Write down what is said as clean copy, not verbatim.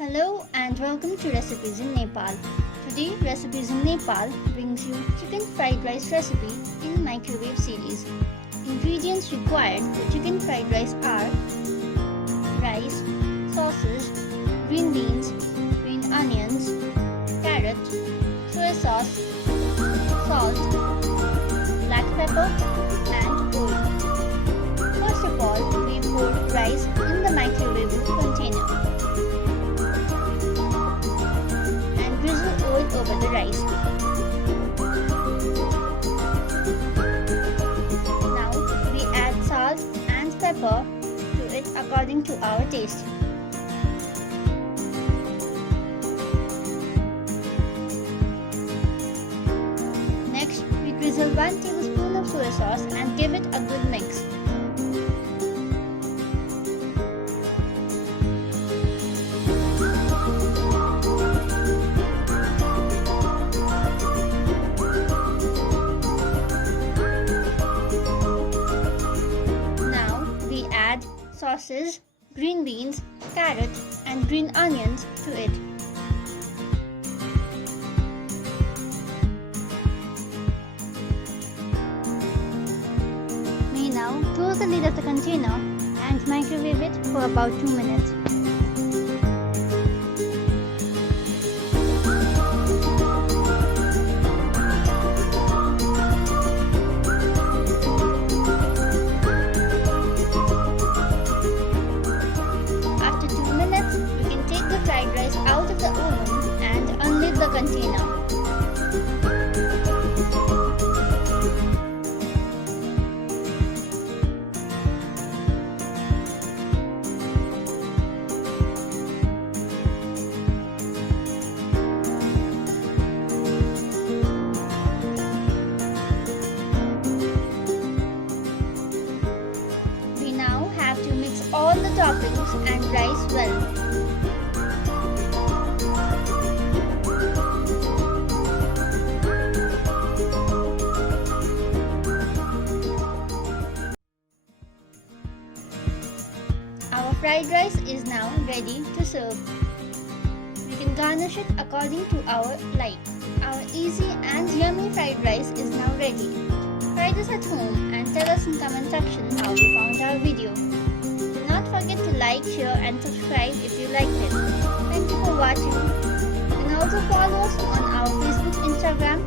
Hello and welcome to Recipes in Nepal. Today, Recipes in Nepal brings you chicken fried rice recipe in microwave series. Ingredients required for chicken fried rice are rice, sauces, green beans, green onions, carrot, soy sauce, salt, black pepper, and oil. First of all, we pour rice in the microwavable container and drizzle oil over the rice. Now we add salt and pepper to it according to our taste. Next, we drizzle 1 tablespoon of soy sauce and give it a good mix. Sauces, green beans, carrot, and green onions to it. We now close the lid of the container and microwave it for about 2 minutes. Out of the oven and unlid the container. We now have to mix all the toppings and rice well. Our fried rice is now ready to serve. We can garnish it according to our like. Our easy and yummy fried rice is now ready. Try this at home and tell us in comment section how you found our video. Do not forget to like, share and subscribe if you liked it. Thank you for watching. You can also follow us on our Facebook, Instagram